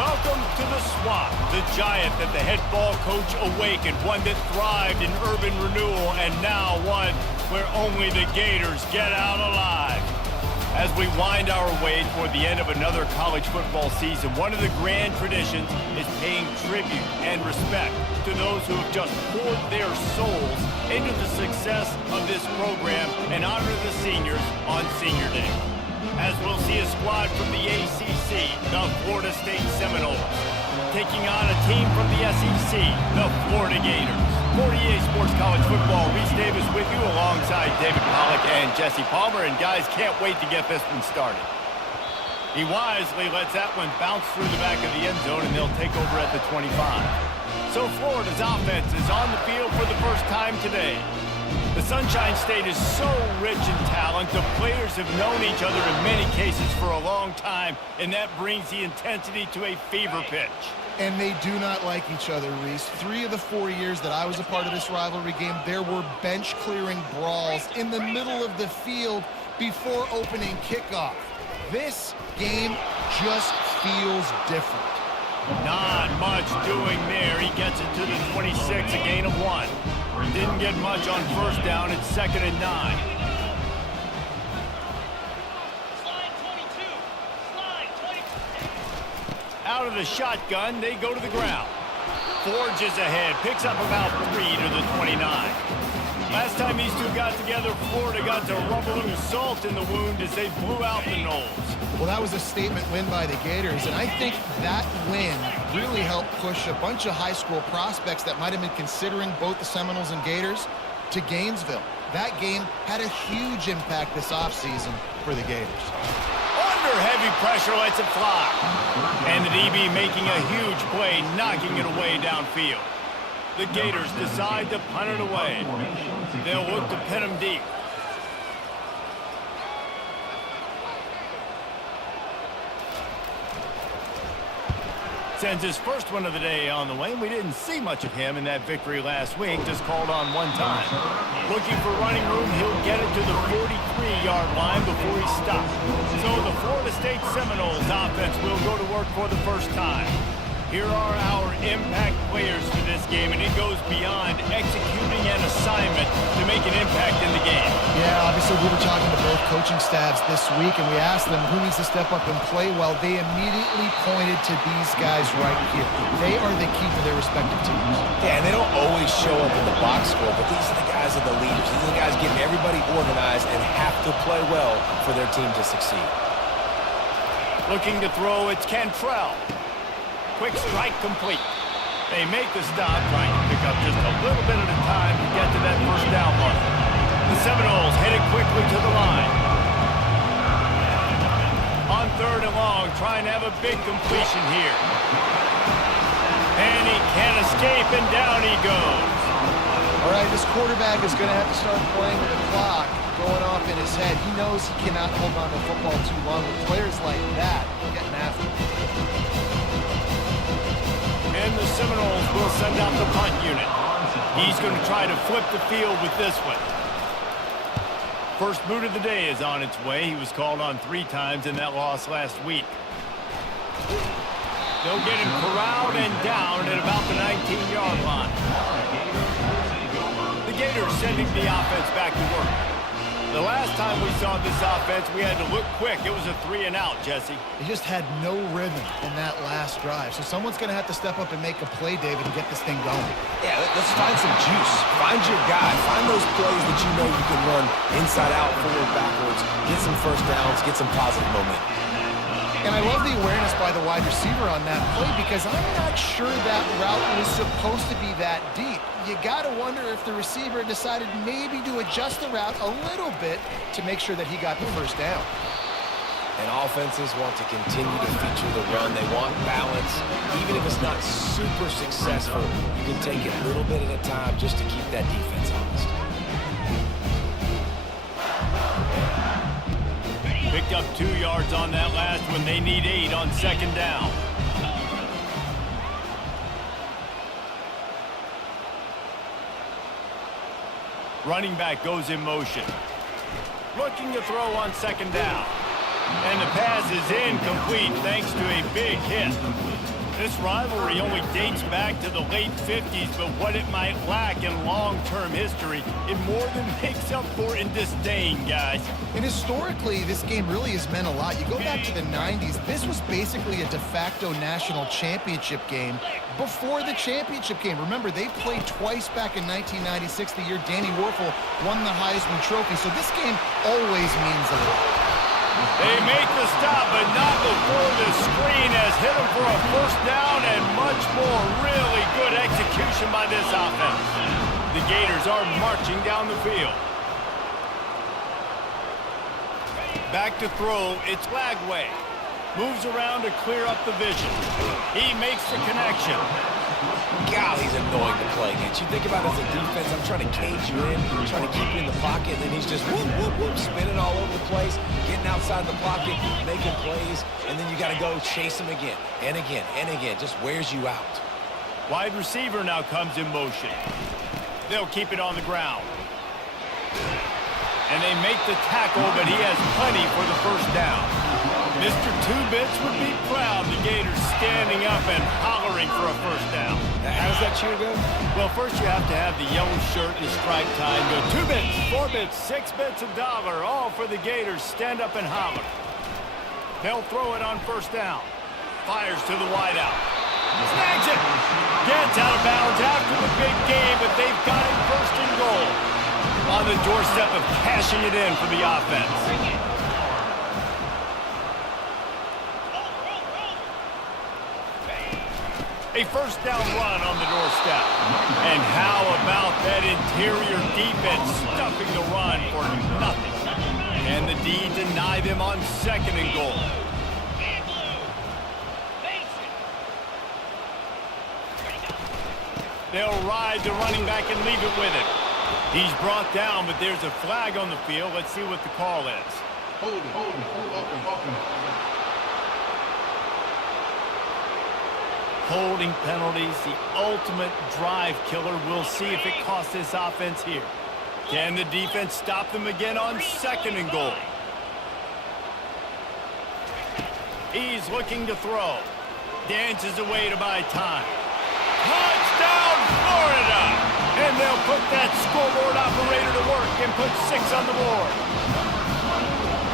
Welcome to the Swamp, the giant that the head ball coach awakened, one that thrived in urban renewal, and now one where only the Gators get out alive. As we wind our way toward the end of another college football season, one of the grand traditions is paying tribute and respect to those who have just poured their souls into the success of this program and honor the seniors on Senior Day. As we'll see a squad from the ACC, the Florida State Seminoles, taking on a team from the SEC, the Florida Gators. For EA Sports College Football, Reese Davis with you alongside David Pollack and Jesse Palmer. And guys, can't wait to get this one started. He wisely lets that one bounce through the back of the end zone, and they'll take over at the 25. So Florida's offense is on the field for the first time today. The Sunshine State is so rich in talent. The players have known each other in many cases for a long time, and that brings the intensity to a fever pitch. And they do not like each other, Reese. 3 of the 4 years that I was a part of this rivalry game, there were bench-clearing brawls in the middle of the field before opening kickoff. This game just feels different. Not much doing there. He gets it to the 26, a gain of 1. Didn't get much on first down. It's 2nd and 9. Out of the shotgun, they go to the ground. Forges ahead, picks up about 3 to the 29. Last time these two got together, Florida got to rub a little salt in the wound as they blew out the Noles. Well, that was a statement win by the Gators, and I think that win really helped push a bunch of high school prospects that might have been considering both the Seminoles and Gators to Gainesville. That game had a huge impact this offseason for the Gators. Under heavy pressure, lets it fly. And the DB making a huge play, knocking it away downfield. The Gators decide to punt it away. They'll look to pin him deep. Sends his first one of the day on the way. We didn't see much of him in that victory last week, just called on one time. Looking for running room, he'll get it to the 43-yard line before he stops. So the Florida State Seminoles offense will go to work for the first time. Here are our impact players for this game, and it goes beyond executing an assignment to make an impact in the game. Yeah, obviously we were talking to both coaching staffs this week, and we asked them who needs to step up and play well. They immediately pointed to these guys right here. They are the key to their respective teams. Yeah, and they don't always show up in the box score, but these are the guys that are the leaders. These are the guys getting everybody organized and have to play well for their team to succeed. Looking to throw, it's Cantrell. Quick strike complete. They make the stop, trying to pick up just a little bit at a time to get to that first down mark. The Seminoles headed quickly to the line. On 3rd and long, trying to have a big completion here. And he can't escape, and down he goes. All right, this quarterback is going to have to start playing with the clock going off in his head. He knows he cannot hold on to the football too long with players like that getting after him. And the Seminoles will send out the punt unit. He's going to try to flip the field with this one. First boot of the day is on its way. He was called on 3 times in that loss last week. They'll get him corralled and down at about the 19-yard line. The Gators sending the offense back to work. The last time we saw this offense, we had to look quick. It was a 3 and out, Jesse. They just had no rhythm in that last drive. So someone's going to have to step up and make a play, David, and get this thing going. Yeah, let's find some juice. Find your guy. Find those plays that you know you can run inside out, forward, backwards. Get some first downs. Get some positive momentum. And I love the awareness by the wide receiver on that play because I'm not sure that route was supposed to be that deep. You got to wonder if the receiver decided maybe to adjust the route a little bit to make sure that he got the first down. And offenses want to continue to feature the run. They want balance. Even if it's not super successful, you can take it a little bit at a time just to keep that defense honest. Picked up 2 yards on that last one. They need 8 on 2nd down. Running back goes in motion. Looking to throw on 2nd down. And the pass is incomplete thanks to a big hit. This rivalry only dates back to the late 50s, but what it might lack in long-term history, it more than makes up for in disdain, guys. And historically, this game really has meant a lot. You go back to the 90s, this was basically a de facto national championship game before the championship game. Remember, they played twice back in 1996, the year Danny Werfel won the Heisman Trophy. So this game always means a lot. They make the stop, but not before the screen has hit them for a first down and much more. Really good execution by this offense. The Gators are marching down the field. Back to throw, it's Lagway. Moves around to clear up the vision. He makes the connection. God, he's annoying to play against. You think about it as a defense, I'm trying to cage you in, trying to keep you in the pocket, and then he's just whoop, whoop, whoop, spinning all over the place, getting outside the pocket, making plays, and then you got to go chase him again, and again, and again. Just wears you out. Wide receiver now comes in motion. They'll keep it on the ground. And they make the tackle, but he has plenty for the first down. Mr. Two-Bits would be proud. The Gators standing up and hollering for a first down. Now, how does that cheer go? Well, first you have to have the yellow shirt and the striped tie and go 2 bits, 4 bits, 6 bits, $1, all for the Gators. Stand up and holler. They'll throw it on first down. Fires to the wideout. Snags it. Gets out of bounds after the big game, but they've got it first and goal. On the doorstep of cashing it in for the offense. A first down run on the doorstep. And how about that interior defense stuffing the run for nothing? And the D deny them on second and goal. They'll ride the running back and leave it with it. He's brought down, but there's a flag on the field. Let's see what the call is. Holding. Holding penalties, the ultimate drive killer. We'll see if it costs this offense here. Can the defense stop them again on second and goal? He's looking to throw. Dances away to buy time. Touchdown, Florida! And they'll put that scoreboard operator to work and put 6 on the board.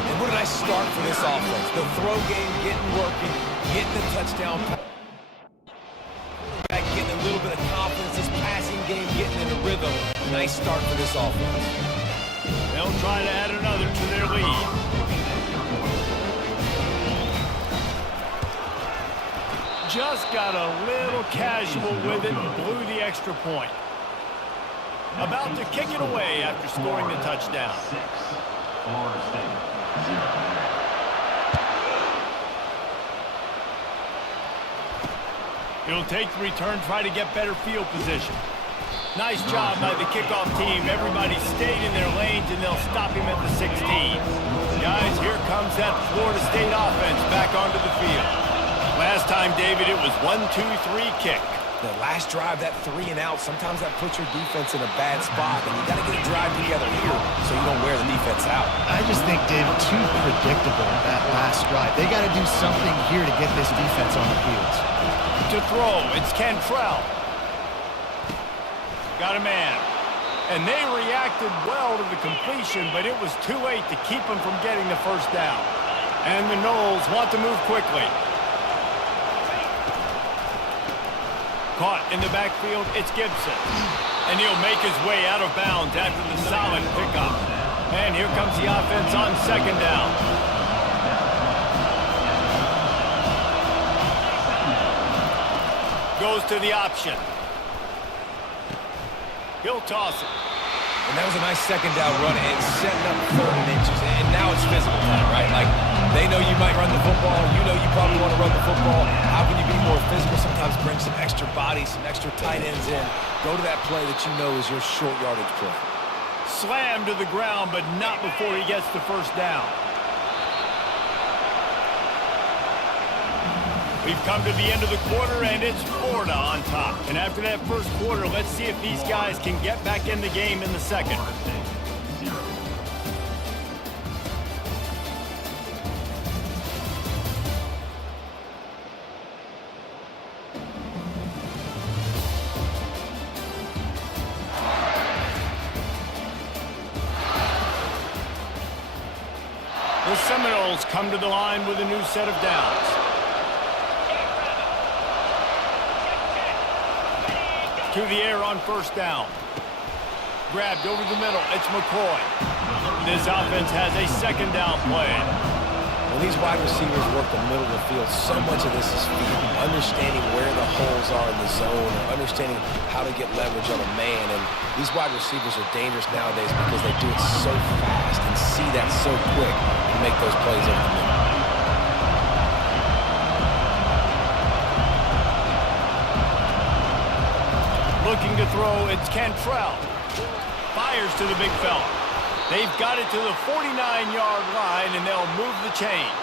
And what did I start for this offense? The throw game getting working, getting the touchdown pass. Getting a little bit of confidence, this passing game getting in a rhythm. Nice start for this offense. They'll try to add another to their lead. Just got a little casual with it, blew the extra point. About to kick it away after scoring the touchdown. He'll take the return, try to get better field position. Nice job by the kickoff team. Everybody stayed in their lanes, and they'll stop him at the 16. Guys, here comes that Florida State offense back onto the field. Last time, David, it was 1-2-3 kick. The last drive, that 3 and out, sometimes that puts your defense in a bad spot, and you got to get a drive together here so you don't wear the defense out. I just think, David, too predictable that last drive. They got to do something here to get this defense on the field. To throw, it's Cantrell. Got a man. And they reacted well to the completion, but it was too late to keep them from getting the first down. And the Noles want to move quickly. Caught in the backfield, it's Gibson. And he'll make his way out of bounds after the solid pickup. And here comes the offense on second down. Goes to the option. He'll toss it. And that was a nice second down run and setting up 3rd and inches. And now it's physical time, right? Like, they know you might run the football. You know you probably want to run the football. How can you be more physical? Sometimes bring some extra bodies, some extra tight ends in. Go to that play that you know is your short yardage play. Slammed to the ground, but not before he gets the first down. We've come to the end of the quarter, and it's Florida on top. And after that first quarter, let's see if these guys can get back in the game in the second. The Seminoles come to the line with a new set of downs. To the air on first down. Grabbed over the middle. It's McCoy. This offense has a second down play. When these wide receivers work the middle of the field, so much of this is understanding where the holes are in the zone, or understanding how to get leverage on a man. And these wide receivers are dangerous nowadays because they do it so fast and see that so quick and make those plays over the middle. Looking to throw, it's Cantrell. Fires to the big fella. They've got it to the 49-yard line, and they'll move the chains.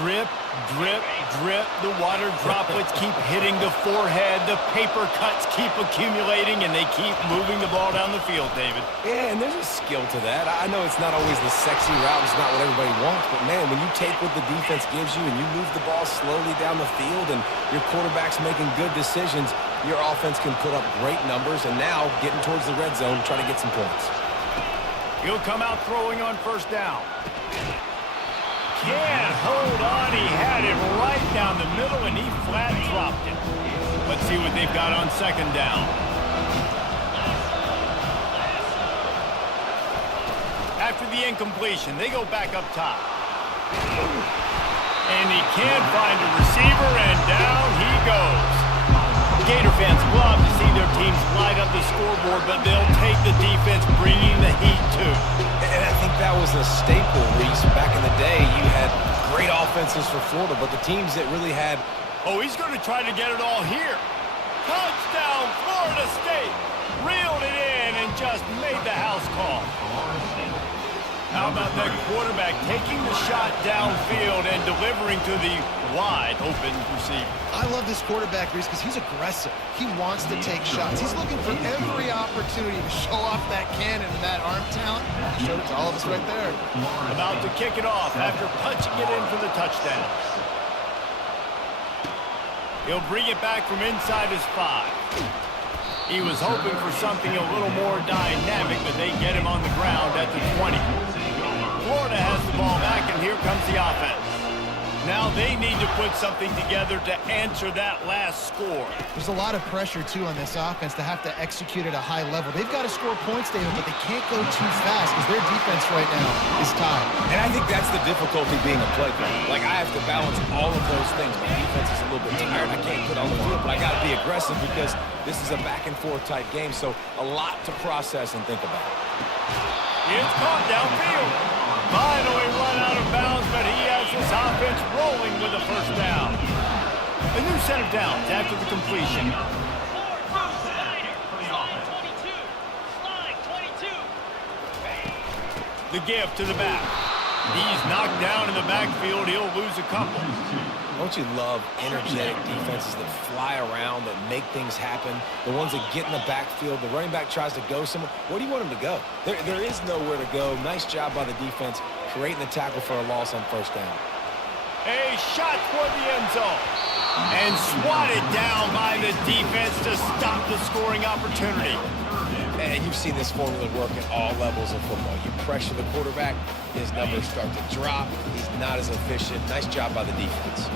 Drip, drip, drip. The water droplets keep hitting the forehead. The paper cuts keep accumulating, and they keep moving the ball down the field, David. Yeah, and there's a skill to that. I know it's not always the sexy route. It's not what everybody wants. But, man, when you take what the defense gives you and you move the ball slowly down the field and your quarterback's making good decisions, your offense can put up great numbers, and now getting towards the red zone, trying to get some points. He'll come out throwing on first down. Can't hold on. He had it right down the middle, and he flat dropped it. Let's see what they've got on second down. After the incompletion, they go back up top. And he can't find a receiver, and down he goes. Gator fans love to see their teams light up the scoreboard, but they'll take the defense bringing the heat too. And I think that was a staple, Reese. Back in the day, you had great offenses for Florida, but the teams that really had... Oh, he's going to try to get it all here. Touchdown, Florida State. Reeled it in and just made the house call. How about that quarterback taking the shot downfield and delivering to the wide open receiver? I love this quarterback, Reese, because he's aggressive. He wants to take shots. He's looking for every opportunity to show off that cannon and that arm talent. He showed it to all of us right there. About to kick it off after punching it in for the touchdown. He'll bring it back from inside his 5. He was hoping for something a little more dynamic, but they get him on the ground at the 20. Florida has the ball back, and here comes the offense. Now they need to put something together to answer that last score. There's a lot of pressure, too, on this offense to have to execute at a high level. They've got to score points, David, but they can't go too fast because their defense right now is tied. And I think that's the difficulty being a play caller. Like, I have to balance all of those things. My defense is a little bit tired. I can't put on the field, but I got to be aggressive because this is a back-and-forth type game, so a lot to process and think about. It's caught downfield. Finally run out of bounds, but he has this offense rolling with a first down. A new set of downs after the completion. The give to the back. He's knocked down in the backfield. He'll lose a couple. Don't you love energetic defenses that fly around, that make things happen? The ones that get in the backfield, the running back tries to go somewhere. Where do you want him to go? There is nowhere to go. Nice job by the defense, creating the tackle for a loss on first down. A shot toward the end zone. And swatted down by the defense to stop the scoring opportunity. And you've seen this formula work at all levels of football. You pressure the quarterback, his numbers start to drop. He's not as efficient. Nice job by the defense.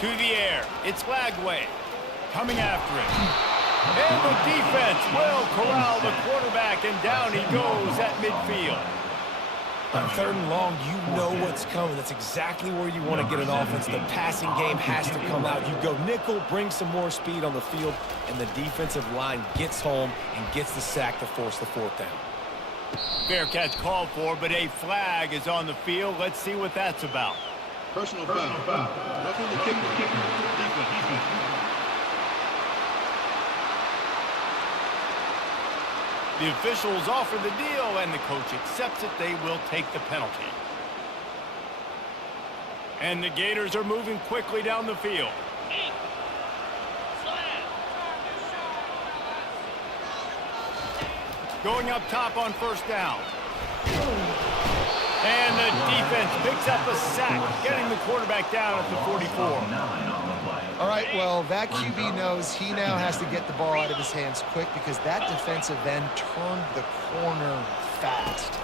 To the air. It's Lagway coming after him. And the defense will corral the quarterback, and down he goes at midfield. On third and long, you know what's coming. That's exactly where you want to get an offense. The passing game has to come out. You go nickel, bring some more speed on the field, and the defensive line gets home and gets the sack to force the fourth down. Fair catch called for, but a flag is on the field. Let's see what that's about. Personal foul. Roughing the kicker. Defense. The officials offer the deal, and the coach accepts it. They will take the penalty. And the Gators are moving quickly down the field. Going up top on first down. And the defense picks up a sack, getting the quarterback down at the 44. All right, well, that QB knows he now has to get the ball out of his hands quick because that defensive end turned the corner fast.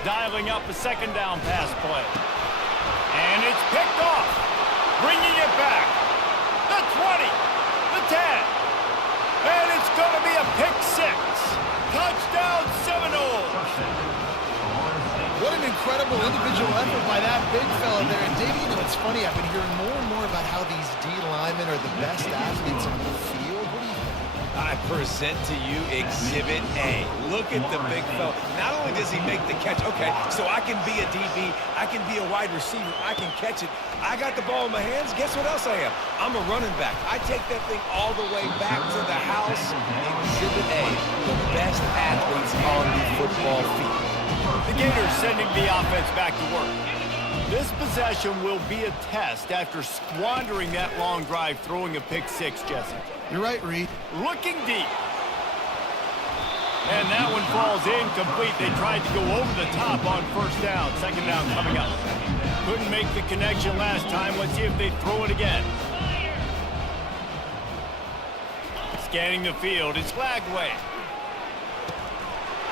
Dialing up a second down pass play. And it's picked off. Bringing it back. The 20. The 10. And it's going to be a pick 6. Touchdown Seminoles. What an incredible individual effort by that big fella there. And Davey, you know, it's funny. I've been hearing more and more about how these D linemen are the best athletes on the field. What do you think? I present to you Exhibit A. Look at the big fella. Not only does he make the catch, okay, so I can be a DB, I can be a wide receiver, I can catch it. I got the ball in my hands. Guess what else I am? I'm a running back. I take that thing all the way back to the house. Exhibit A, the best athletes on the football field. The Gators sending the offense back to work. This possession will be a test after squandering that long drive, throwing a pick 6, Jesse. You're right, Reed. Looking deep. And that one falls incomplete. They tried to go over the top on first down. Second down coming up. Couldn't make the connection last time. Let's see if they throw it again. Scanning the field. It's Lagway.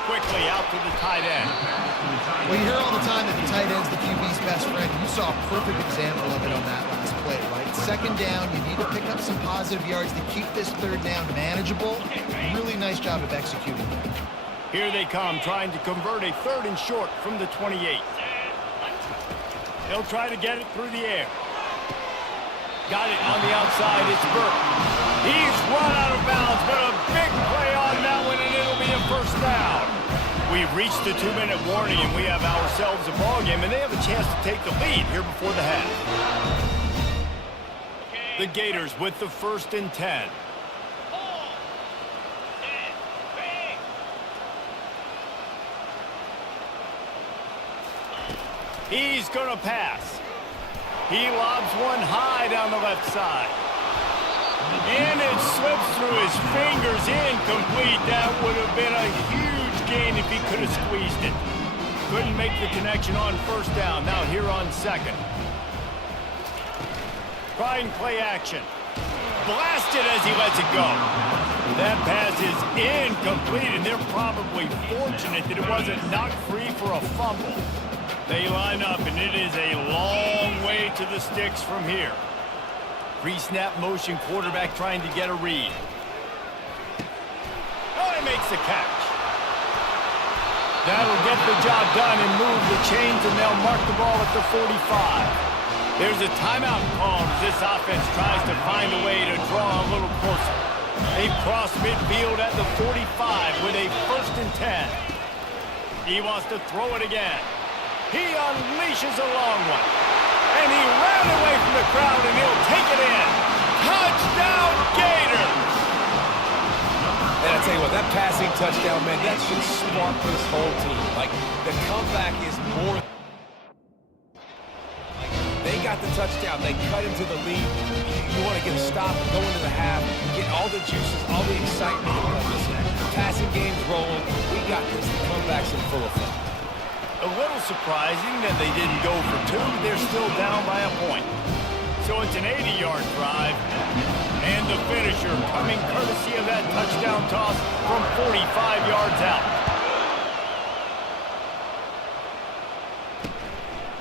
Quickly out to the tight end. Well, you hear all the time that the tight end's the QB's best friend. You saw a perfect example of it on that last play, right? Second down, you need to pick up some positive yards to keep this third down manageable. Really nice job of executing. Here they come, trying to convert a 3rd and short from the 28. They'll try to get it through the air. Got it on the outside. It's Burke. He's run out of bounds, but a big play on that one, and it'll be a first down. We've reached the 2-minute warning, and we have ourselves a ball game, and they have a chance to take the lead here before the half. The Gators with the 1st and 10. He's going to pass. He lobs one high down the left side. And it slips through his fingers, incomplete. That would have been a huge gain if he could have squeezed it. Couldn't make the connection on first down. Now here on second. Trying play action. Blasted as he lets it go. That pass is incomplete, and they're probably fortunate that it wasn't knocked free for a fumble. They line up, and it is a long way to the sticks from here. Pre-snap motion, quarterback trying to get a read. Oh, he makes the catch. That'll get the job done and move the chains, and they'll mark the ball at the 45. There's a timeout called as this offense tries to find a way to draw a little closer. They cross midfield at the 45 with a 1st and 10. He wants to throw it again. He unleashes a long one. And he ran away from the crowd, and he'll take it in. Touchdown, Gators! And I tell you what, that passing touchdown, man, that should spark this whole team. Like, the comeback is more. They got the touchdown. They cut into the lead. You want to get a stop and go into the half, get all the juices, all the excitement. Listen, passing game's rolling. We got this. The comeback's in full effect. A little surprising that they didn't go for 2. They're still down by a point. So it's an 80-yard drive. And the finisher coming courtesy of that touchdown toss from 45 yards out.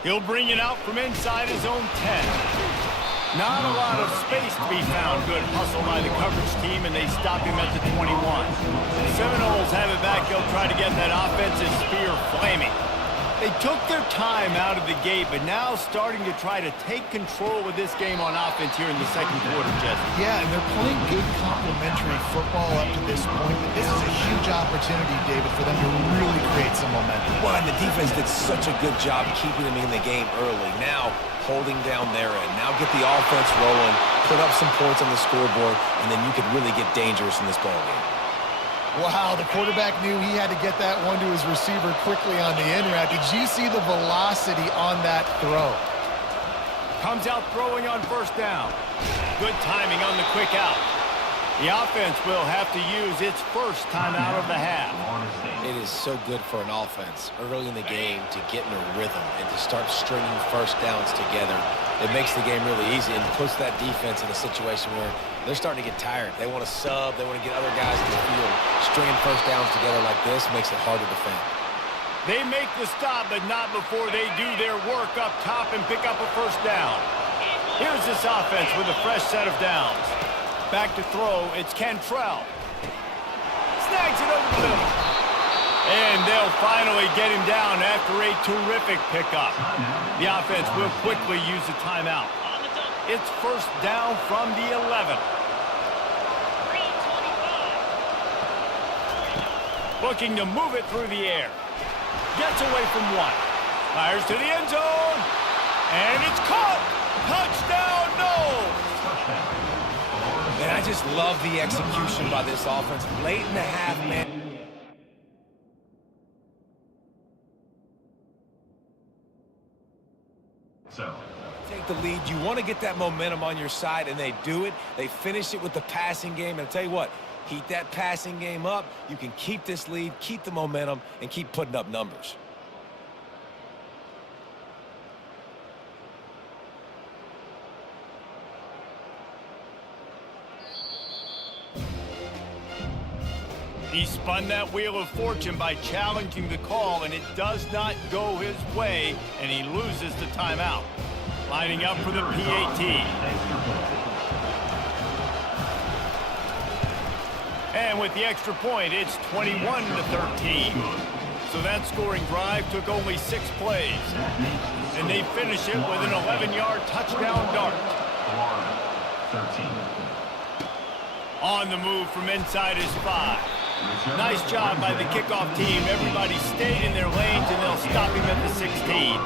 He'll bring it out from inside his own 10. Not a lot of space to be found. Good hustle by the coverage team, and they stop him at the 21. The Seminoles have it back. They'll try to get that offensive spear flaming. They took their time out of the gate, but now starting to try to take control of this game on offense here in the second quarter, Jesse. Yeah, and they're playing good complementary football up to this point. But this is a huge opportunity, David, for them to really create some momentum. Well, and the defense did such a good job keeping them in the game early. Now, holding down their end. Now get the offense rolling, put up some points on the scoreboard, and then you could really get dangerous in this ball game. Wow, the quarterback knew he had to get that one to his receiver quickly on the in route. Did you see the velocity on that throw? Comes out throwing on first down. Good timing on the quick out. The offense will have to use its first timeout of the half. It is so good for an offense early in the game to get in a rhythm and to start stringing first downs together it makes the game really easy and puts that defense in a situation where they're starting to get tired. They want to sub. They want to get other guys in the field. Stringing first downs together like this makes it hard to defend. They make the stop, but not before they do their work up top and pick up a first down. Here's this offense with a fresh set of downs. Back to throw, it's Cantrell. Snags it over the middle. And they'll finally get him down after a terrific pickup. The offense will quickly use a timeout. It's first down from the 11. Looking to move it through the air. Gets away from one. Fires to the end zone. And it's caught. Touchdown, no! And I just love the execution by this offense. Late in the half, man. So, Take the lead. You want to get that momentum on your side, and they do it. They finish it with the passing game. And I'll tell you what, heat that passing game up. You can keep this lead, keep the momentum, and keep putting up numbers. He spun that wheel of fortune by challenging the call, and it does not go his way, and he loses the timeout. Lining up for the PAT. And with the extra point, it's 21-13. So that scoring drive took only 6 plays. And they finish it with an 11-yard touchdown dart. On the move from inside his 5. Nice job by the kickoff team. Everybody stayed in their lanes, and they'll stop him at the 16.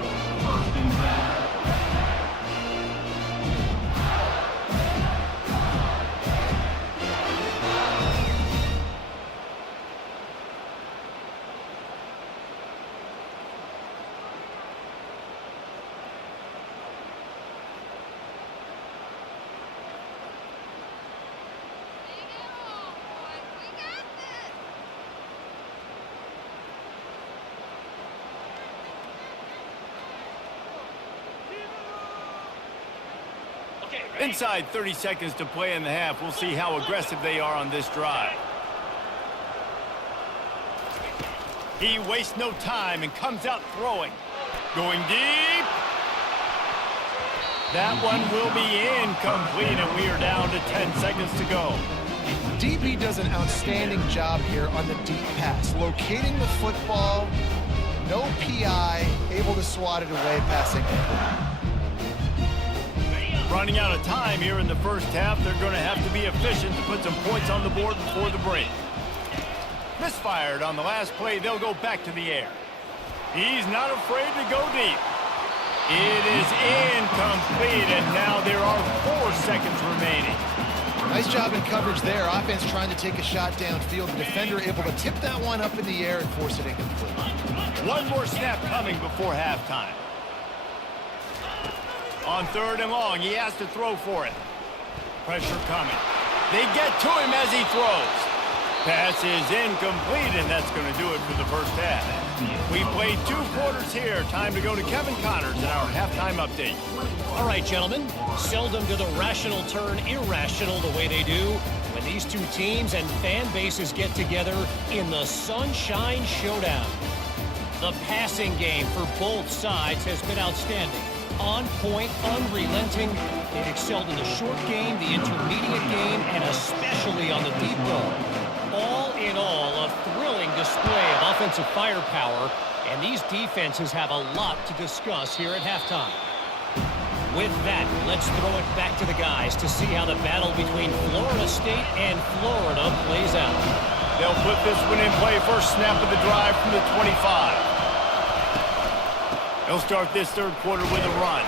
Inside 30 seconds to play in the half. We'll see how aggressive they are on this drive. He wastes no time and comes out throwing. Going deep. That one will be incomplete, and we are down to 10 seconds to go. DB does an outstanding job here on the deep pass. Locating the football, no PI, able to swat it away passing. Running out of time here in the first half. They're going to have to be efficient to put some points on the board before the break. Misfired on the last play. They'll go back to the air. He's not afraid to go deep. It is incomplete, and now there are 4 seconds remaining. Nice job in coverage there. Offense trying to take a shot downfield. The defender able to tip that one up in the air and force it incomplete. One more snap coming before halftime. On 3rd and long, he has to throw for it. Pressure coming. They get to him as he throws. Pass is incomplete, and that's going to do it for the first half. We played 2 quarters here. Time to go to Kevin Connors in our halftime update. All right, gentlemen. Seldom do the rational turn irrational the way they do when these 2 teams and fan bases get together in the Sunshine Showdown. The passing game for both sides has been outstanding. On point, unrelenting. They've excelled in the short game, the intermediate game, and especially on the deep ball. All in all, a thrilling display of offensive firepower, and these defenses have a lot to discuss here at halftime. With that, let's throw it back to the guys to see how the battle between Florida State and Florida plays out. They'll put this one in play. First snap of the drive from the 25. They'll start this 3rd quarter with a run.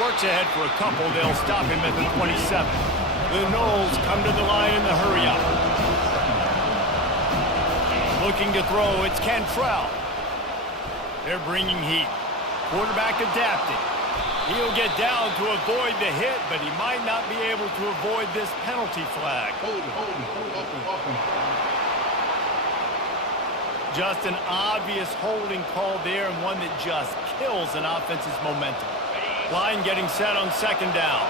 Works ahead for a couple. They'll stop him at the 27. The Knowles come to the line in the hurry-up. Looking to throw, it's Cantrell. They're bringing heat. Quarterback adapting. He'll get down to avoid the hit, but he might not be able to avoid this penalty flag. hold. Just an obvious holding call there, and one that just kills an offense's momentum. Line getting set on second down.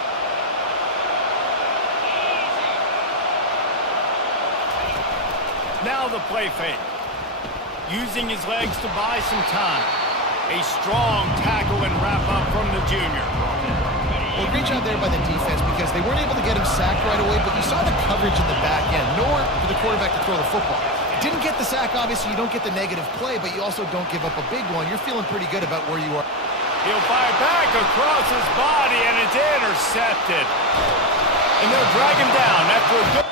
Now the play fake. Using his legs to buy some time. A strong tackle and wrap up from the junior. Well, great job there by the defense because they weren't able to get him sacked right away, but you saw the coverage in the back end. Nowhere for the quarterback to throw the football. Didn't get the sack, obviously. You don't get the negative play, but you also don't give up a big one. You're feeling pretty good about where you are. He'll fire back across his body, and it's intercepted. And they'll drag him down after a good...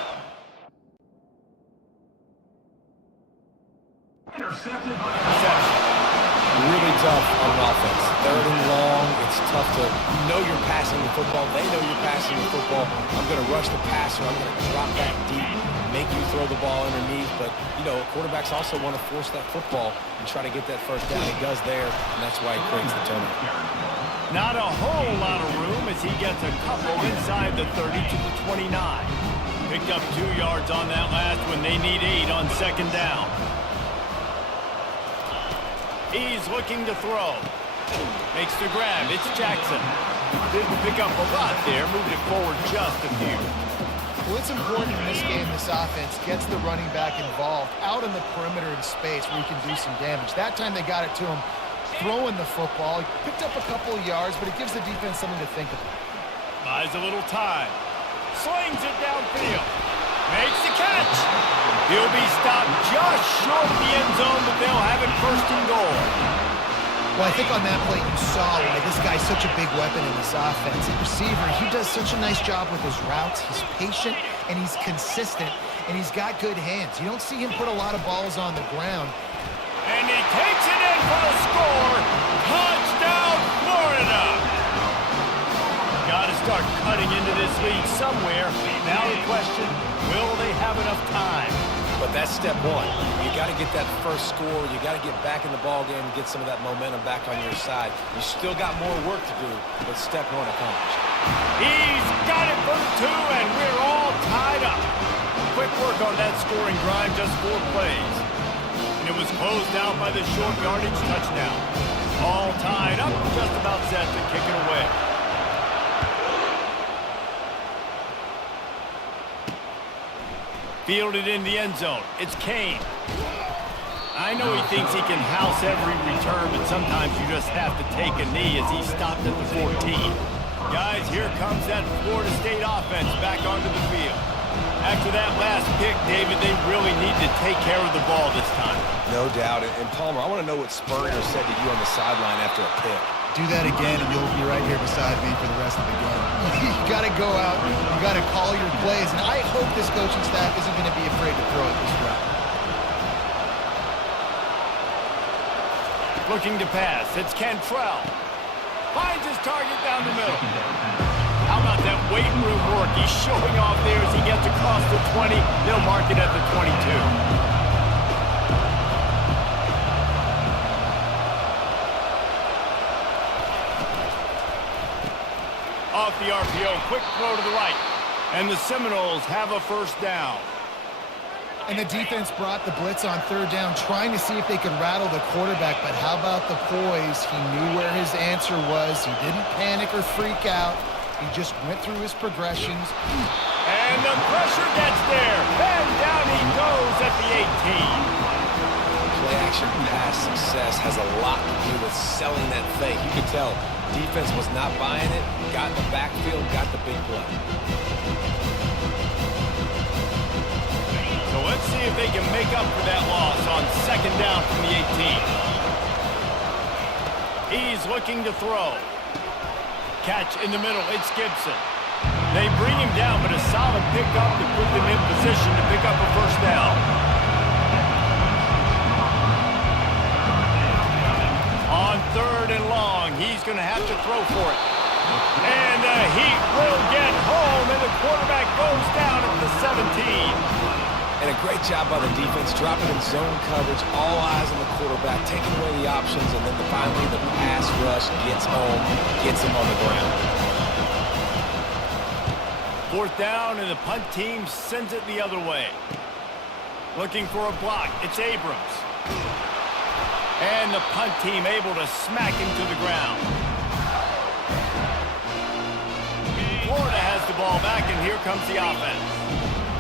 Intercepted. Really tough on an offense. Third and long, it's tough to know you're passing the football. They know you're passing the football. I'm going to rush the passer. I'm going to drop back deep, make you throw the ball underneath. But, you know, quarterbacks also want to force that football and try to get that first down. He does there, and that's why he creates the turnover. Not a whole lot of room as he gets a couple inside the 30 to the 29. Picked up 2 yards on that last one. They need 8 on second down. He's looking to throw. Makes the grab. It's Jackson. Didn't pick up a lot there. Moved it forward just a few. Well, it's important in this game, this offense gets the running back involved out in the perimeter in space where you can do some damage. That time they got it to him throwing the football. He picked up a couple of yards, but it gives the defense something to think about. Buys a little time. Slings it downfield. Makes the catch. He'll be stopped just short of the end zone, but they'll have it first and goal. Well, I think on that play you saw why this guy's such a big weapon in this offense. The receiver, he does such a nice job with his routes. He's patient, and he's consistent, and he's got good hands. You don't see him put a lot of balls on the ground. And he takes it in for the score. Touchdown, Florida! Got to start cutting into this lead somewhere. Now the question, will they have enough time? But that's step one. You got to get that first score. You got to get back in the ball game and get some of that momentum back on your side. You still got more work to do, but step one accomplished. He's got it for the 2, and we're all tied up. Quick work on that scoring drive, just 4 plays. And it was closed out by the short yardage touchdown. All tied up, just about set to kick it away. Fielded in the end zone. It's Kane. I know he thinks he can house every return, but sometimes you just have to take a knee as he stopped at the 14. Guys, here comes that Florida State offense back onto the field. After that last pick, David, they really need to take care of the ball this time. No doubt. And Palmer, I want to know what Spurrier said to you on the sideline after a pick. Do that again, and you'll be right here beside me for the rest of the game. You got to go out, you got to call your plays, and I hope this coaching staff isn't going to be afraid to throw it this route. Looking to pass, it's Cantrell. Finds his target down the middle. How about that weight room work? He's showing off there as he gets across the 20. They'll mark it at the 22. Off the RPO, quick throw to the right. And the Seminoles have a first down. And the defense brought the blitz on 3rd down, trying to see if they could rattle the quarterback, but how about the poise? He knew where his answer was. He didn't panic or freak out. He just went through his progressions. And the pressure gets there. And down he goes at the 18. Play-action pass success has a lot to do with selling that fake. You could tell defense was not buying it, got in the backfield, got the big play. So let's see if they can make up for that loss on 2nd down from the 18. He's looking to throw. Catch in the middle, it's Gibson. They bring him down, but a solid pickup to put them in position to pick up a first down. On 3rd and long, he's going to have to throw for it. And the Heat will get home, and the quarterback goes down at the 17. And a great job by the defense, dropping in zone coverage, all eyes on the quarterback, taking away the options, and then finally the pass rush gets home, gets him on the ground. 4th down, and the punt team sends it the other way. Looking for a block, it's Abrams. And the punt team able to smack him to the ground. here comes the offense.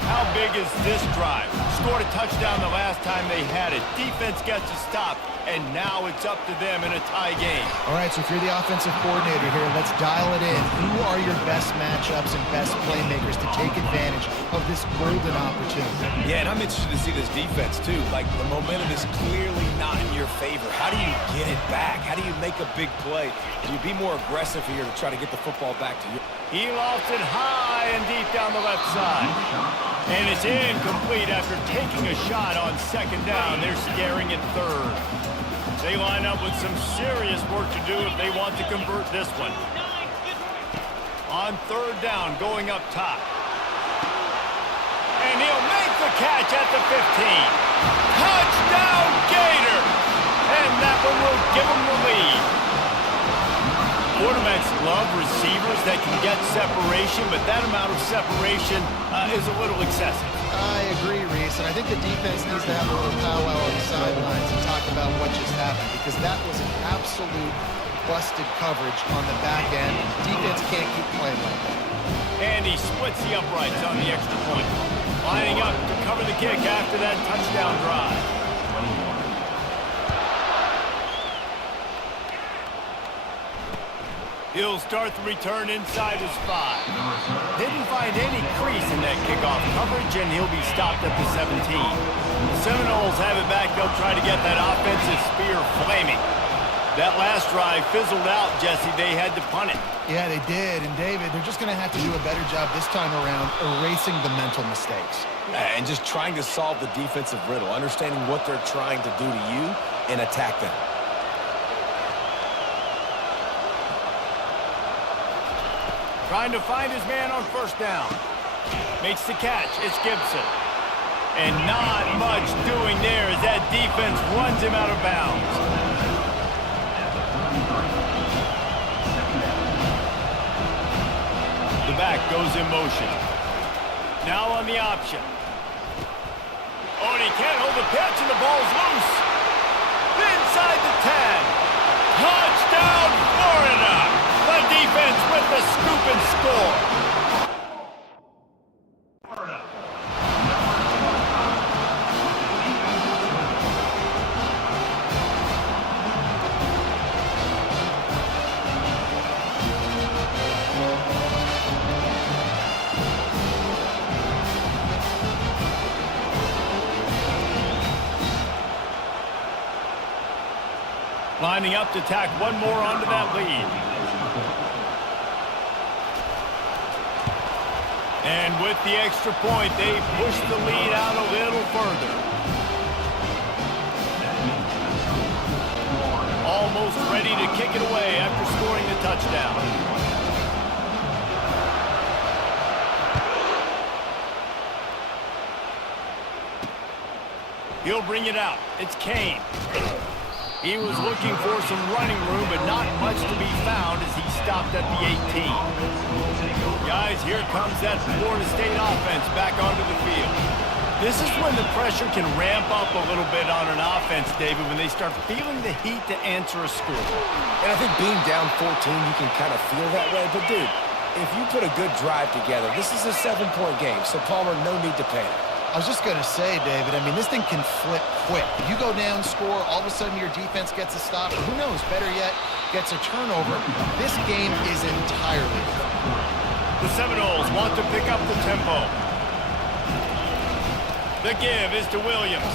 How big is this drive? Scored a touchdown the last time they had it. Defense gets a stop, and now it's up to them in a tie game. All right, so if you're the offensive coordinator here, let's dial it in. Who are your best matchups and best playmakers to take advantage of this golden opportunity? Yeah, and I'm interested to see this defense, too. Like, the momentum is clearly not in your favor. How do you get it back? How do you make a big play? Do you be more aggressive here to try to get the football back to you? He lofts it high and deep down the left side. And it's incomplete after taking a shot on second down. They're scaring at third. They line up with some serious work to do if they want to convert this one. On third down, going up top. And he'll make the catch at the 15. Touchdown, Gators! And that one will give them the lead. Quarterbacks love receivers that can get separation, but that amount of separation is a little excessive. I agree, Reese, and I think the defense needs to have a little powwow on the sidelines and talk about what just happened, because that was an absolute busted coverage on the back end. Defense can't keep playing like that. And he splits the uprights on the extra point. Lining up to cover the kick after that touchdown drive. He'll start the return inside his 5. Didn't find any crease in that kickoff coverage, and he'll be stopped at the 17. The Seminoles have it back. They'll try to get that offensive spear flaming. That last drive fizzled out, Jesse. They had to punt it. Yeah, they did. And, David, they're just going to have to do a better job this time around erasing the mental mistakes. And just trying to solve the defensive riddle, understanding what they're trying to do to you and attack them. Trying to find his man on first down. Makes the catch. It's Gibson. And not much doing there as that defense runs him out of bounds. The back goes in motion. Now on the option. Oh, and he can't hold the pitch, and the ball's loose. Inside the 10. Touchdown, Florida! The defense with the scoop and score. Lining up to tack one more onto that lead. And with the extra point, they push the lead out a little further. Almost ready to kick it away after scoring the touchdown. He'll bring it out. It's Kane. He was looking for some running room, but not much to be found as he stopped at the 18. Guys, here comes that Florida State offense back onto the field. This is when the pressure can ramp up a little bit on an offense, David, when they start feeling the heat to answer a score. And I think being down 14, you can kind of feel that way. But, dude, if you put a good drive together, this is a 7-point game, so, Palmer, no need to panic. I was just going to say, David, I mean, this thing can flip quick. You go down, score, all of a sudden your defense gets a stop, or who knows, better yet, gets a turnover. This game is entirely different. The Seminoles want to pick up the tempo. The give is to Williams.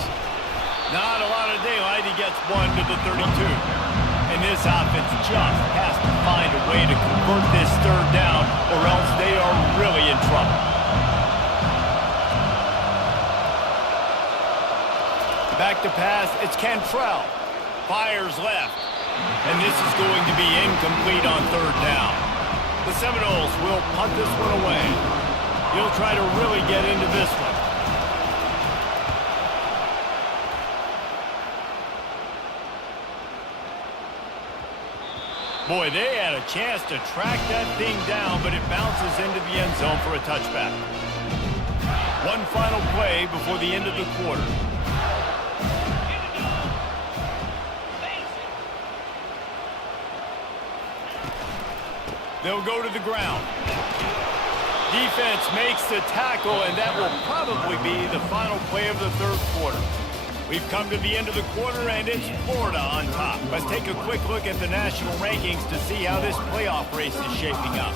Not a lot of daylight. He gets one to the 32. And this offense just has to find a way to convert this third down, or else they are really in trouble. Back to pass, it's Cantrell. Fires left. And this is going to be incomplete on third down. The Seminoles will punt this one away. He'll try to really get into this one. Boy, they had a chance to track that thing down, but it bounces into the end zone for a touchback. One final play before the end of the quarter. They'll go to the ground. Defense makes the tackle, and that will probably be the final play of the third quarter. We've come to the end of the quarter, and it's Florida on top. Let's take a quick look at the national rankings to see how this playoff race is shaping up.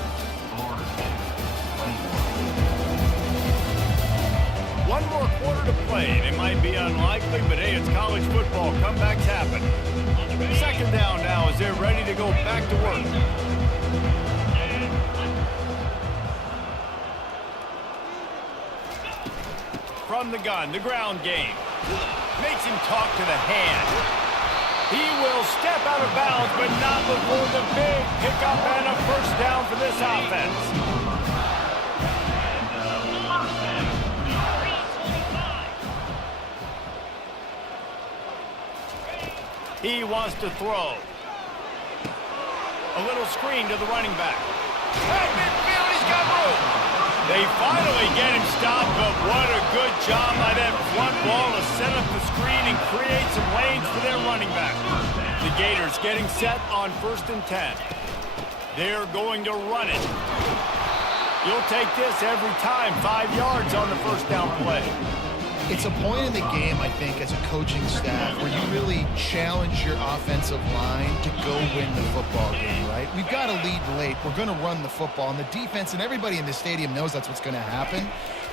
One more quarter to play. It might be unlikely, but hey, it's college football. Comebacks happen. Second down now as they're ready to go back to work. From the gun, the ground game. Makes him talk to the hand. He will step out of bounds, but not before the big pickup and a first down for this offense. He wants to throw. A little screen to the running back. Back midfield, he's got room. They finally get him stopped, but what a good job by that front wall to set up the screen and create some lanes for their running back. The Gators getting set on 1st and 10. They're going to run it. You'll take this every time. 5 yards on the first down play. It's a point in the game, I think, as a coaching staff where you really challenge your offensive line to go win the football game, right? We've got to lead late. We're going to run the football. And the defense and everybody in the stadium knows that's what's going to happen.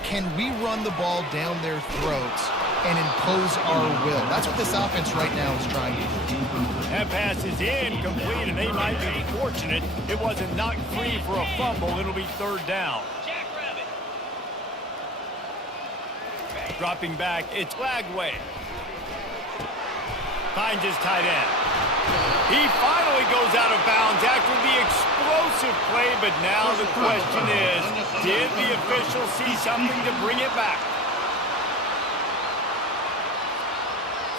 Can we run the ball down their throats and impose our will? That's what this offense right now is trying to do. That pass is incomplete, and they might be fortunate it wasn't knocked free for a fumble. It'll be third down. Dropping back, it's Lagway. Finds his tight end. He finally goes out of bounds after the explosive play, but now the question is, did the official see something to bring it back?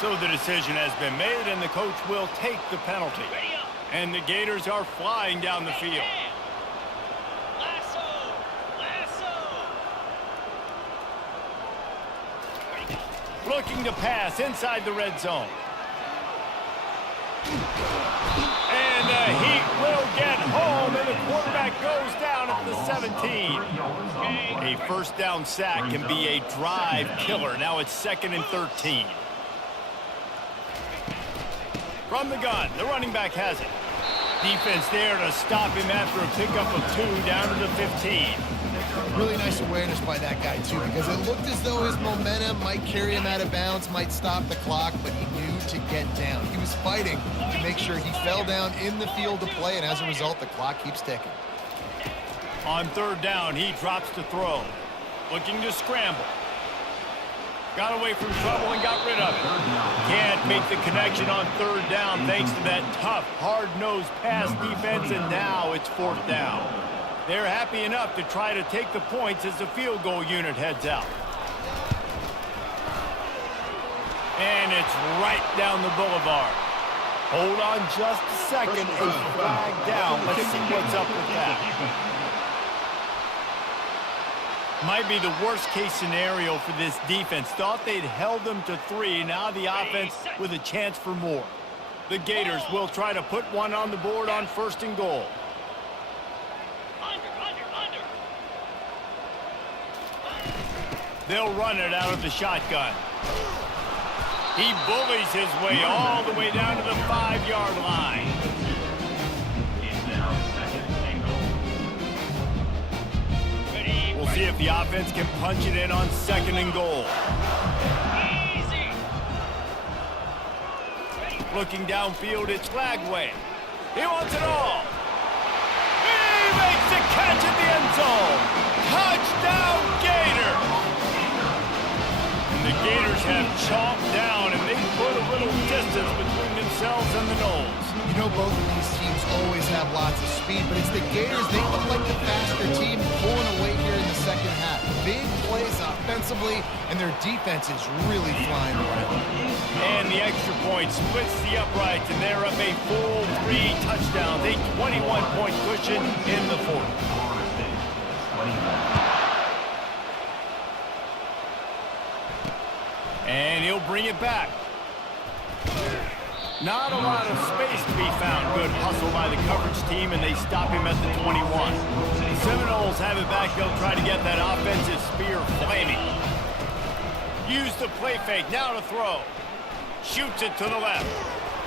So the decision has been made, and the coach will take the penalty. And the Gators are flying down the field. Looking to pass inside the red zone. And the Heat will get home, and the quarterback goes down at the 17. A first down sack can be a drive killer. Now it's 2nd and 13. From the gun, the running back has it. Defense there to stop him after a pickup of 2 down to the 15. Really nice awareness by that guy, too, because it looked as though his momentum might carry him out of bounds, might stop the clock, but he knew to get down. He was fighting to make sure he fell down in the field to play, and as a result, the clock keeps ticking. On third down, he drops to throw. Looking to scramble. Got away from trouble and got rid of it. Can't make the connection on third down thanks to that tough, hard-nosed pass defense, and now it's 4th down. They're happy enough to try to take the points as the field goal unit heads out. And it's right down the boulevard. Hold on just a second. A flag down. Let's see what's up with that. Might be the worst-case scenario for this defense. Thought they'd held them to 3. Now the offense with a chance for more. The Gators will try to put one on the board on 1st and goal. They'll run it out of the shotgun. He bullies his way all the way down to the 5-yard line. We'll see if the offense can punch it in on 2nd and goal. Looking downfield, it's Lagway. He wants it all. He makes the catch in the end zone. Touchdown, Gators! The Gators have chomped down, and they put a little distance between themselves and the Noles. You know, both of these teams always have lots of speed, but it's the Gators. They look like the faster team pulling away here in the second half. Big plays offensively, and their defense is really flying around. And the extra point splits the uprights, and they're up a full 3 touchdowns, a 21-point cushion in the 4th. And he'll bring it back. Not a lot of space to be found. Good hustle by the coverage team, and they stop him at the 21. The Seminoles have it back. They'll try to get that offensive spear flaming. Use the play fake. Now to throw. Shoots it to the left.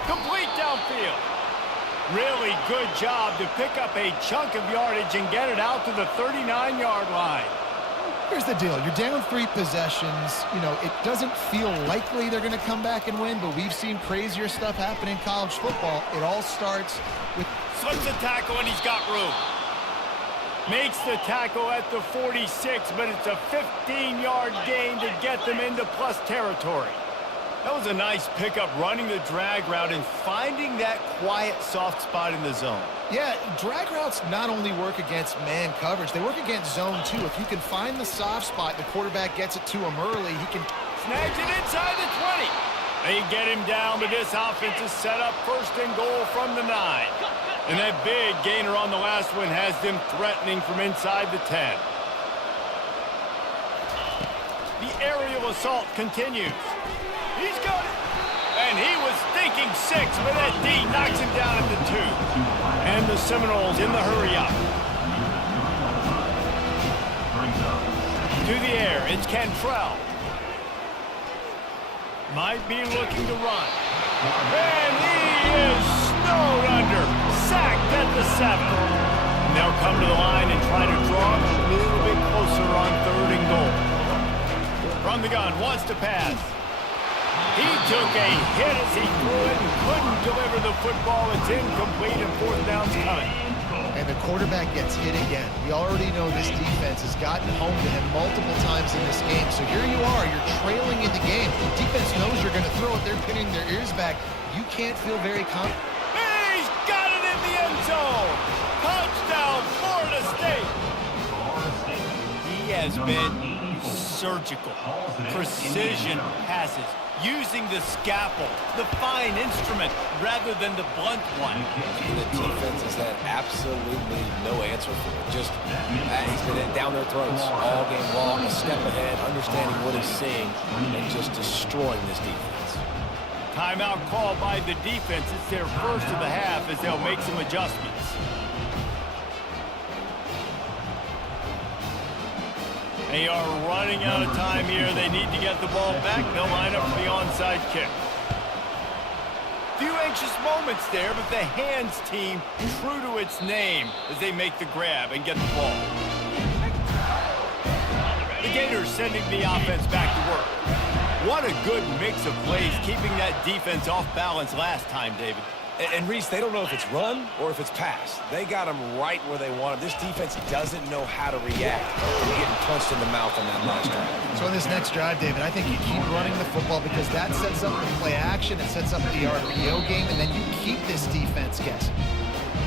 Complete downfield. Really good job to pick up a chunk of yardage and get it out to the 39-yard line. Here's the deal. You're down 3 possessions. You know, it doesn't feel likely they're going to come back and win, but we've seen crazier stuff happen in college football. It all starts with... Slips a tackle, and he's got room. Makes the tackle at the 46, but it's a 15-yard gain to get them into plus territory. That was a nice pickup, running the drag route and finding that quiet, soft spot in the zone. Yeah, drag routes not only work against man coverage, they work against zone too. If you can find the soft spot, the quarterback gets it to him early, he can... Snags it inside the 20. They get him down, but this offense is set up first and goal from the 9. And that big gainer on the last one has them threatening from inside the 10. The aerial assault continues. He's got it. And he was thinking 6, but that D knocks him down at the 2. And the Seminoles in the hurry-up. To the air, it's Cantrell. Might be looking to run. And he is snowed under. Sacked at the 7. And they'll come to the line and try to draw him a little bit closer on 3rd and goal. From the gun, wants to pass. He took a hit as he threw it and couldn't deliver the football. It's incomplete and 4th down's coming. And the quarterback gets hit again. We already know this defense has gotten home to him multiple times in this game. So here you are, you're trailing in the game. The defense knows you're going to throw it. They're pinning their ears back. You can't feel very confident. He's got it in the end zone. Touchdown, Florida State. He has been surgical. Precision passes. Using the scalpel, the fine instrument, rather than the blunt one. The defense has had absolutely no answer for it. Just, he's been down their throats all game long, a step ahead, understanding what he's seeing, and just destroying this defense. Timeout called by the defense. It's their first of the half as they'll make some adjustments. They are running out of time here. They need to get the ball back. They'll line up for the onside kick. Few anxious moments there, but the hands team true to its name as they make the grab and get the ball. The Gators sending the offense back to work. What a good mix of plays, keeping that defense off balance last time, David. And Reese, they don't know if it's run or if it's pass. They got them right where they want them. This defense doesn't know how to react to getting punched in the mouth on that last drive. So in this next drive, David, I think you keep running the football because that sets up the play action, it sets up the RPO game, and then you keep this defense guessing.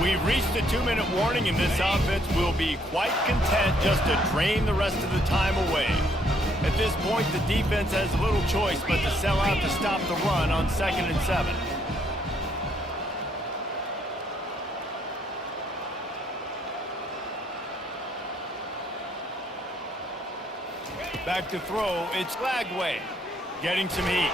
We've reached the 2-minute warning, and this offense will be quite content just to drain the rest of the time away. At this point, the defense has little choice but to sell out to stop the run on 2nd and 7. Back to throw, it's Lagway. Getting some heat.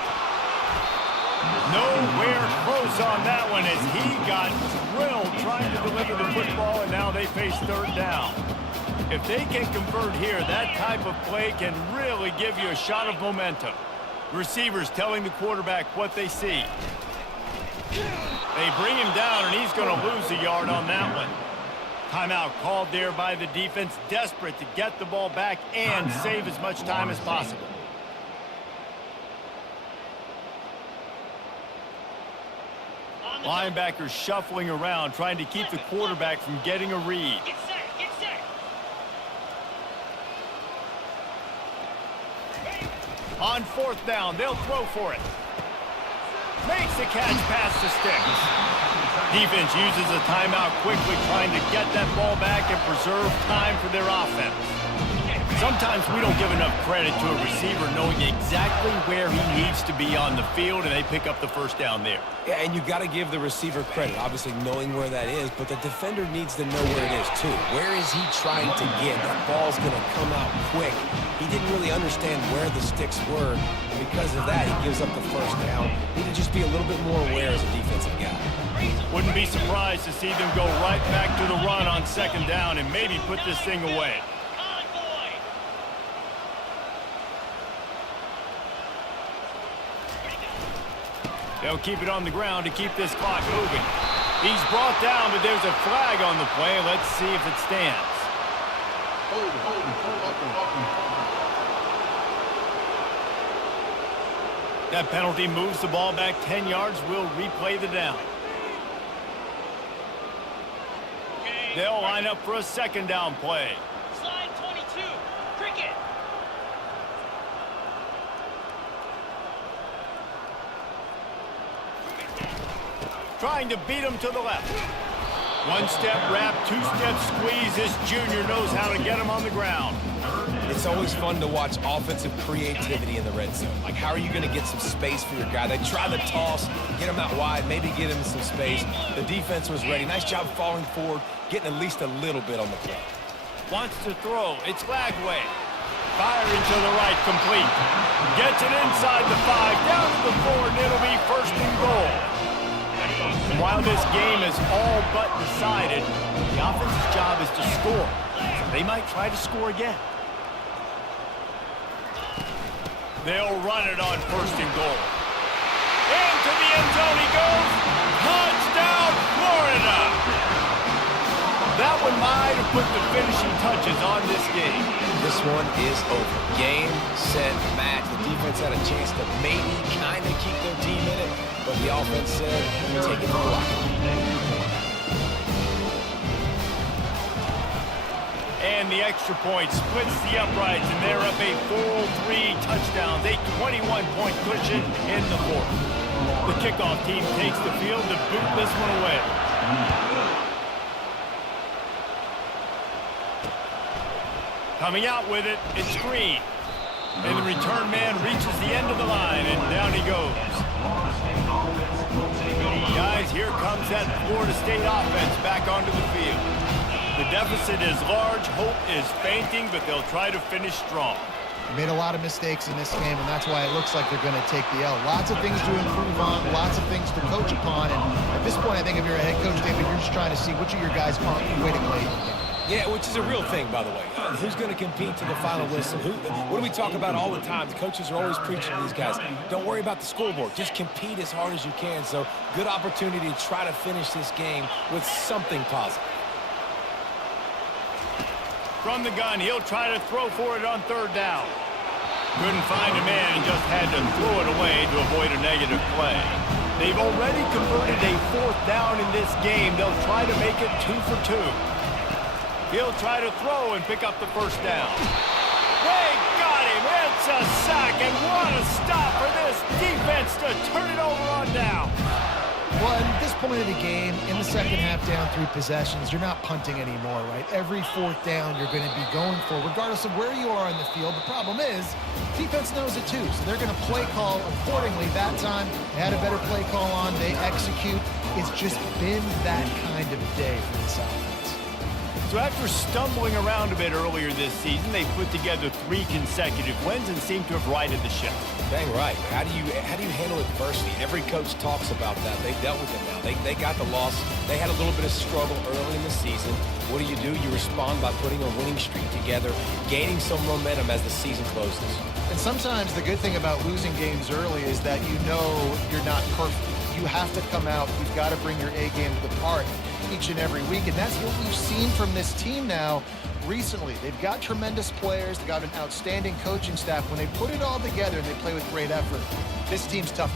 Nowhere close on that one as he got drilled trying to deliver the football, and now they face 3rd down. If they can convert here, that type of play can really give you a shot of momentum. Receivers telling the quarterback what they see. They bring him down, and he's going to lose a yard on that one. Timeout called there by the defense, desperate to get the ball back and save as much time as possible. Linebackers shuffling around, trying to keep the quarterback from getting a read. Get set, get set. On 4th down, they'll throw for it. Makes the catch past the sticks. Defense uses a timeout quickly, trying to get that ball back and preserve time for their offense. Sometimes we don't give enough credit to a receiver knowing exactly where he needs to be on the field, and they pick up the first down there. Yeah, and you got to give the receiver credit, obviously knowing where that is, but the defender needs to know where it is too. Where is he trying to get? That ball's going to come out quick. He didn't really understand where the sticks were. Because of that, he gives up the first down. Need to just be a little bit more aware as a defensive guy. Wouldn't be surprised to see them go right back to the run on second down and maybe put this thing away. They'll keep it on the ground to keep this clock moving. He's brought down, but there's a flag on the play. Let's see if it stands. That penalty moves the ball back 10 yards. We'll replay the down. They'll line up for a second down play. Slide 22, cricket. Trying to beat him to the left. One-step wrap, two-step squeeze. This junior knows how to get him on the ground. It's always fun to watch offensive creativity in the red zone. Like, how are you going to get some space for your guy? They try the toss, get him out wide, maybe get him some space. The defense was ready. Nice job falling forward, getting at least a little bit on the play. Wants to throw. It's Lagway. Firing to the right, complete. Gets it inside the 5, down to the 4, and it'll be first and goal. And while this game is all but decided, the offense's job is to score. So they might try to score again. They'll run it on first and goal. Into the end zone he goes. Touchdown, Florida! That one might have put the finishing touches on this game. This one is over. Game, set, match. The defense had a chance to maybe kind of keep their team in it, but the offense said, take it to the locker room. And the extra point splits the uprights, and they're up a full 3 touchdowns, a 21-point cushion in the fourth. The kickoff team takes the field to boot this one away. Coming out with it, it's Green. And the return man reaches the end of the line, and down he goes. Guys, here comes that Florida State offense back onto the field. The deficit is large, hope is fainting, but they'll try to finish strong. They made a lot of mistakes in this game, and that's why it looks like they're going to take the L. Lots of things to improve on, lots of things to coach upon, and at this point, I think if you're a head coach, David, you're just trying to see which of your guys aren't waiting late. Yeah, which is a real thing, by the way. Who's going to compete to the final whistle? What do we talk about all the time? The coaches are always preaching to these guys. Don't worry about the scoreboard. Just compete as hard as you can. So, good opportunity to try to finish this game with something positive. From the gun, he'll try to throw for it on third down. Couldn't find a man and just had to throw it away to avoid a negative play. They've already converted a fourth down in this game. They'll try to make it 2 for 2. He'll try to throw and pick up the first down. They got him. It's a sack, and what a stop for this defense to turn it over on down. Well, at this point of the game, in the second half down 3 possessions, you're not punting anymore, right? Every fourth down you're going to be going for, regardless of where you are on the field. The problem is, defense knows it too, so they're going to play call accordingly. That time, they had a better play call on. They execute. It's just been that kind of day for this offense. So after stumbling around a bit earlier this season, they put together 3 consecutive wins and seem to have righted the ship. Dang right. How do you handle adversity? Every coach talks about that. They dealt with it now. They got the loss. They had a little bit of struggle early in the season. What do? You respond by putting a winning streak together, gaining some momentum as the season closes. And sometimes the good thing about losing games early is that you know you're not perfect. You have to come out. You've got to bring your A game to the park each and every week, and that's what we've seen from this team now recently. They've got tremendous players. They've got an outstanding coaching staff. When they put it all together and they play with great effort, this team's tough.